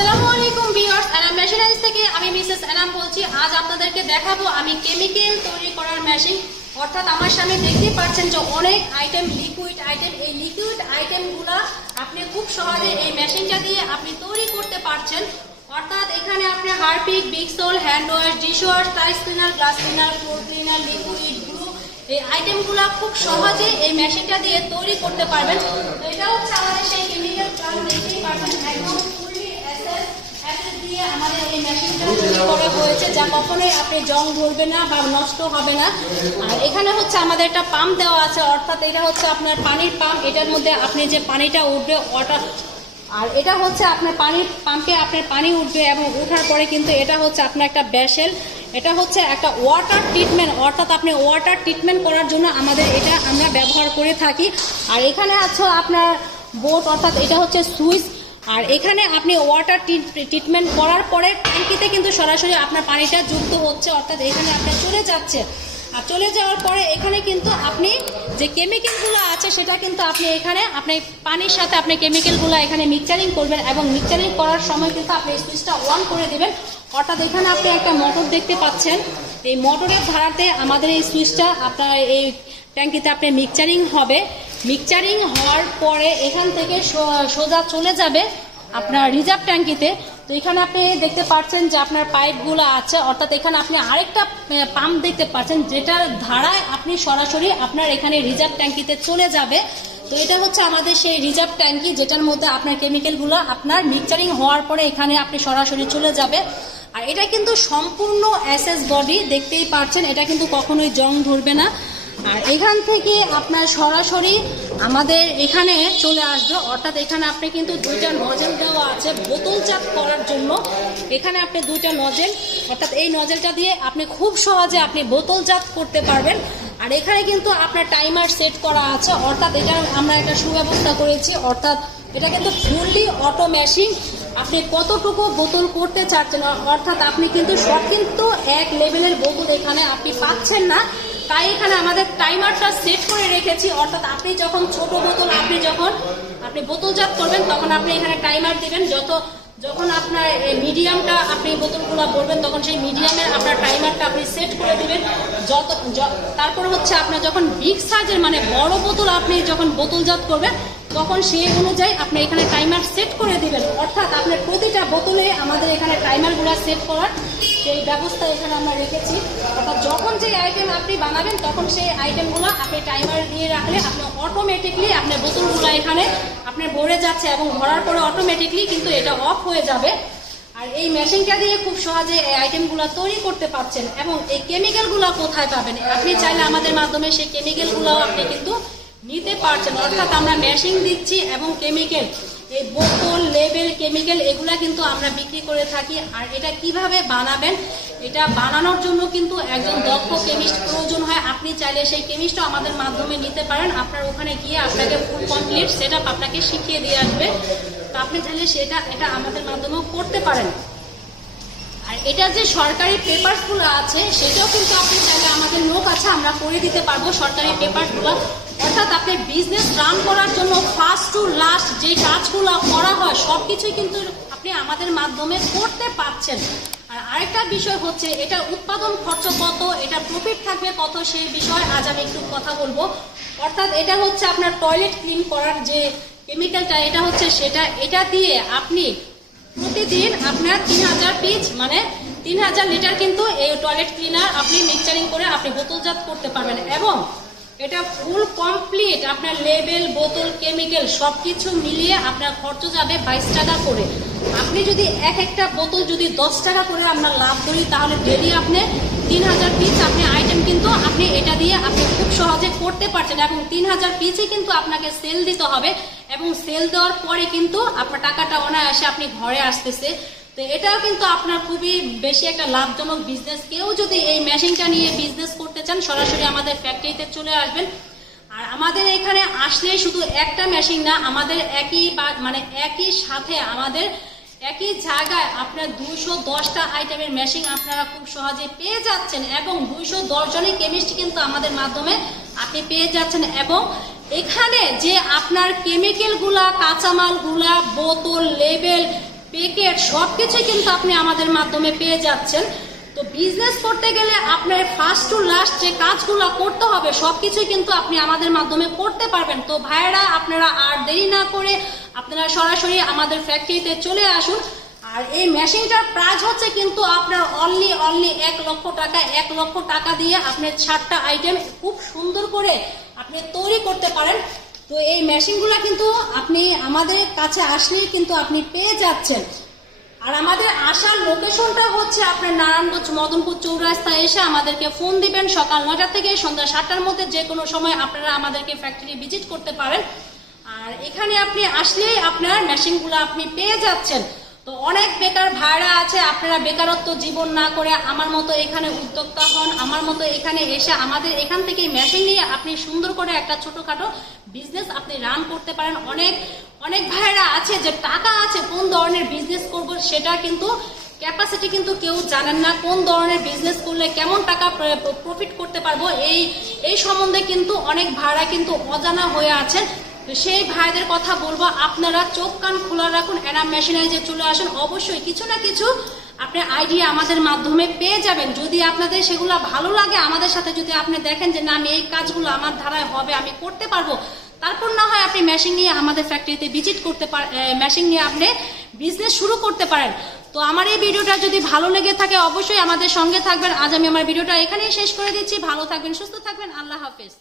আসসালামু আলাইকুম viewers Enam machineries থেকে আমি মিসেস এনাম বলছি। আজ আপনাদেরকে দেখাবো আমি কেমিক্যাল তৈরি করার মেশিন অর্থাৎ আমার সামনে দেখতেই পাচ্ছেন যে অনেক আইটেম লিকুইড আইটেম এই লিকুইড আইটেমগুলো আপনি খুব সহজে এই মেশিনটা দিয়ে আপনি তৈরি করতে পারছেন। অর্থাৎ এখানে আপনি Harpic, Bixol hand wash dish wash tiles cleaner glass cleaner floor cleaner liquid glue এই আইটেমগুলো খুব সহজে এই মেশিনটা দিয়ে তৈরি করতে পারবেন। এটা হচ্ছে আমাদের সেই কেমিক্যাল প্লান্ট দেখতেই পারবেন একদম অ্যাসেস দিয়ে আমাদের এই মেশিনটা তৈরি করা হয়েছে যা কখনোই আপনি জং ধরবে না বা নষ্ট হবে না। আর এখানে হচ্ছে আমাদের একটা পাম্প দেওয়া আছে, অর্থাৎ এটা হচ্ছে আপনার পানির পাম্প এটার মধ্যে আপনি যে পানিটা উঠবে ওয়াটার আর এটা হচ্ছে আপনার পানির পাম্পে আপনার পানি উঠবে এবং ওঠার পরে কিন্তু এটা হচ্ছে আপনার একটা ব্যাসেল এটা হচ্ছে একটা ওয়াটার ট্রিটমেন্ট অর্থাৎ আপনি ওয়াটার ট্রিটমেন্ট করার জন্য আমাদের এটা আমরা ব্যবহার করে থাকি। আর এখানে আছে আপনার বোট অর্থাৎ এটা হচ্ছে সুইচ আর এখানে আপনি ওয়াটার ট্রিটমেন্ট করার পরে ট্যাঙ্কিতে কিন্তু সরাসরি আপনার পানিটা যুক্ত হচ্ছে, অর্থাৎ এখানে আপনার চলে যাচ্ছে আর চলে যাওয়ার পরে এখানে কিন্তু আপনি যে কেমিক্যালগুলো আছে, সেটা কিন্তু আপনি এখানে, আপনি পানির সাথে আপনি কেমিক্যালগুলো এখানে মিক্সচারিং করবেন এবং মিক্সচারিং করার সময় কিন্তু আপনি সুইচটা অন করে দেবেন। অর্থাৎ এখানে আপনি একটা মোটর দেখতে পাচ্ছেন। এই মোটরের ধারাতে আমাদের এই সুইচটা আপনার এই ট্যাঙ্কিতে আপনি মিক্সচারিং হবে। মিক্সচারিং হওয়ার পরে এখান থেকে সোজা চলে যাবে আপনার রিজার্ভ ট্যাঙ্কিতে। তো এখানে আপনি দেখতে পাচ্ছেন যে আপনার পাইপগুলো আছে, অর্থাৎ এখানে আপনি আরেকটা পাম্প দেখতে পাচ্ছেন, যেটার ধারায় আপনি সরাসরি আপনার এখানে রিজার্ভ ট্যাঙ্কিতে চলে যাবে। তো এটা হচ্ছে আমাদের সেই রিজার্ভ ট্যাঙ্কি, যেটার মধ্যে আপনার কেমিক্যালগুলো আপনার মিক্সচারিং হওয়ার পরে এখানে আপনি সরাসরি চলে যাবে। আর এটা কিন্তু সম্পূর্ণ এসএস বডি, দেখতেই পাচ্ছেন, এটা কিন্তু কখনোই জং ধরবে না। আর এখান থেকে আপনার সরাসরি আমাদের এখানে চলে আসবে। অর্থাৎ এখানে আপনি কিন্তু দুইটা নজেল দেওয়া আছে বোতলজাত করার জন্য। এখানে আপনি দুইটা নজেল, অর্থাৎ এই নজেলটা দিয়ে আপনি খুব সহজে আপনি বোতলজাত করতে পারবেন। আর এখানে কিন্তু আপনার টাইমার সেট করা আছে। অর্থাৎ এটা আমরা একটা সুব্যবস্থা করেছি। অর্থাৎ এটা কিন্তু ফুললি অটো মেশিন আপনি কতটুকু বোতল করতে চাচ্ছেন? অর্থাৎ আপনি কিন্তু সব কিন্তু এক লেভেলের বোতল এখানে আপনি পাচ্ছেন না। তাই এখানে আমাদের টাইমারটা সেট করে রেখেছি। অর্থাৎ আপনি যখন ছোট বোতল, আপনি যখন, আপনি বোতলজাত করবেন, তখন আপনি এখানে টাইমার দিবেন। যত, যখন আপনার মিডিয়ামটা আপনি বোতলগুলো বলবেন তখন সেই মিডিয়ামের আপনার টাইমারটা আপনি সেট করে দেবেন। যত তারপর হচ্ছে আপনার যখন বিগ সাইজের মানে বড় বোতল আপনি যখন বোতলজাত করবেন, তখন সেই অনুযায়ী আপনি এখানে টাইমার সেট করে দিবেন। অর্থাৎ আপনার প্রতিটা বোতলে আমাদের এখানে টাইমারগুলো সেট করার সেই ব্যবস্থা এখানে আমরা রেখেছি, অর্থাৎ যখন যে আইটেম আপনি বানাবেন, তখন সেই আইটেমগুলো আপনি টাইমার দিয়ে রাখলে আপনি অটোমেটিকলি আপনার বোতলগুলো এখানে আপনার ভরে যাচ্ছে এবং ভরার পরে অটোমেটিকলি কিন্তু এটা অফ হয়ে যাবে। আর এই মেশিনটা দিয়ে খুব সহজে এই আইটেমগুলো তৈরি করতে পারছেন এবং এই কেমিক্যালগুলো কোথায় পাবেন? আপনি চাইলে আমাদের মাধ্যমে সেই কেমিক্যালগুলো আপনি কিন্তু নিতে পারছেন। অর্থাৎ আমরা মেশিন দিচ্ছি এবং কেমিক্যাল এই বোতল, লেবেল, কেমিক্যাল, এগুলা কিন্তু আমরা বিক্রি করে থাকি। আর এটা কীভাবে বানাবেন, এটা বানানোর জন্য কিন্তু একজন দক্ষ কেমিস্ট প্রয়োজন হয়। আপনি চাইলে সেই কেমিস্টও আমাদের মাধ্যমে নিতে পারেন। আপনার ওখানে গিয়ে আপনাকে ফুল কমপ্লিট সেট আপনাকে শিখিয়ে দিয়ে আসবে। তো আপনি চাইলে সেটা, এটা আমাদের মাধ্যমেও করতে পারেন। আর এটা যে সরকারি পেপারসগুলো আছে, সেটাও কিন্তু আপনি চাইলে আমাদের লোক আছে, আমরা করে দিতে পারব সরকারি পেপারসগুলো অর্থাৎ আপনি বিজনেস রান করার জন্য ফার্স্ট টু লাস্ট যে কাজগুলো করা হয় সব কিছুই কিন্তু আপনি আমাদের মাধ্যমে করতে পারছেন। আর আরেকটা বিষয় হচ্ছে, এটা উৎপাদন খরচ কত, এটা প্রফিট থাকবে কত, সেই বিষয়ে আজ আমি একটু কথা বলব। অর্থাৎ এটা হচ্ছে আপনার টয়লেট ক্লিন করার যে কেমিক্যালটা এটা হচ্ছে সেটা, এটা দিয়ে আপনি প্রতিদিন আপনার তিন হাজার পিচ মানে তিন হাজার লিটার কিন্তু এই টয়লেট ক্লিনার আপনি মিক্সচারিং করে আপনি বোতলজাত করতে পারবেন। এবং এটা ফুল কমপ্লিট আপনার লেবেল বোতল কেমিক্যাল সব কিছু মিলিয়ে আপনার খরচ যাবে বাইশ টাকা করে। আপনি যদি এক একটা বোতল যদি দশ টাকা করে আমরা লাভ করি, তাহলে ডেলি আপনি তিন হাজার পিস আপনি আইটেম কিন্তু আপনি এটা দিয়ে আপনি খুব সহজে করতে পারছেন। এবং তিন হাজার পিসই কিন্তু আপনাকে সেল দিতে হবে এবং সেল দেওয়ার পরে কিন্তু আপনার টাকাটা অনায়াসে আপনি ঘরে আসতেছে। এটাও কিন্তু আপনার খুবই বেশি একটা লাভজনক বিজনেস কেউ যদি এই মেশিনটা নিয়ে বিজনেস করতে চান, সরাসরি আমাদের ফ্যাক্টরিতে চলে আসবেন। আর আমাদের এখানে আসলে শুধু একটা মেশিন না, আমাদের একই মানে একই সাথে আমাদের একই জায়গায় আপনার দুশো দশটা আইটেমের মেশিন আপনারা খুব সহজে পেয়ে যাচ্ছেন এবং দশ জনের কেমিস্ট্রি কিন্তু আমাদের মাধ্যমে আপনি পেয়ে যাচ্ছেন এবং এখানে যে আপনার কেমিক্যালগুলা কাঁচামালগুলা বোতল লেবেল প্যাকেট সব কিছুই কিন্তু আপনি আমাদের মাধ্যমে পেয়ে যাচ্ছেন। তো বিজনেস করতে গেলে আপনার ফার্স্ট টু লাস্ট যে কাজগুলো করতে হবে সব কিছুই কিন্তু আপনি আমাদের মাধ্যমে করতে পারবেন। তো ভাইয়েরা, আপনারা আর দেরি না করে আপনারা সরাসরি আমাদের ফ্যাক্টরিতে চলে আসুন। আর এই মেশিনটার প্রাইস হচ্ছে কিন্তু আপনার অনলি অনলি এক লক্ষ টাকা। এক লক্ষ টাকা দিয়ে আপনার চারটা আইটেম খুব সুন্দর করে আপনি তৈরি করতে পারেন। তো এই মেশিনগুলো কিন্তু আপনি আমাদের কাছে আসলেই কিন্তু আপনি পেয়ে যাচ্ছেন। আর আমাদের আসার লোকেশনটা হচ্ছে আপনার নারায়ণগঞ্জ, মদনপুর চৌরাস্তায় এসে আমাদেরকে ফোন দিবেন সকাল নটা থেকে সন্ধ্যা সাতটার মধ্যে যে কোনো সময় আপনারা আমাদেরকে ফ্যাক্টরি ভিজিট করতে পারেন। আর এখানে আপনি আসলেই আপনার মেশিনগুলো আপনি পেয়ে যাচ্ছেন। তো অনেক বেকার ভাড়া আছে, আপনারা বেকারত্ব জীবন না করে আমার মতো এখানে উদ্যোক্তা হন, আমার মতো এখানে এসে আমাদের এখান থেকে মেশিন নিয়ে আপনি সুন্দর করে একটা ছোটখাটো বিজনেস আপনি রান করতে পারেন। অনেক অনেক ভাইরা আছে যে টাকা আছে, কোন ধরনের বিজনেস করব সেটা কিন্তু ক্যাপাসিটি কিন্তু কেউ জানেন না, কোন ধরনের বিজনেস করলে কেমন টাকা প্রফিট করতে পারব এই এই সম্বন্ধে কিন্তু অনেক ভাড়া কিন্তু অজানা হয়ে আছেন সেই ভাইদের কথা বলব, আপনারা চোখ কান খোলা রাখুন, এনাম মেশিনাইজে চলে আসেন, অবশ্যই কিছু না কিছু আপনি আইডিয়া আমাদের মাধ্যমে পেয়ে যাবেন। যদি আপনাদের সেগুলো ভালো লাগে, আমাদের সাথে যদি আপনি দেখেন যে না, আমি এই কাজগুলো আমার ধারায় হবে, আমি করতে পারব তারপর না হয় আপনি মেশিন নিয়ে আমাদের ফ্যাক্টরিতে ভিজিট করতে পারেন মেশিন নিয়ে আপনি বিজনেস শুরু করতে পারেন। তো আমার এই ভিডিওটা যদি ভালো লেগে থাকে, অবশ্যই আমাদের সঙ্গে থাকবেন। আজ আমি আমার ভিডিওটা এখানেই শেষ করে দিচ্ছি। ভালো থাকবেন, সুস্থ থাকবেন। আল্লাহ হাফেজ।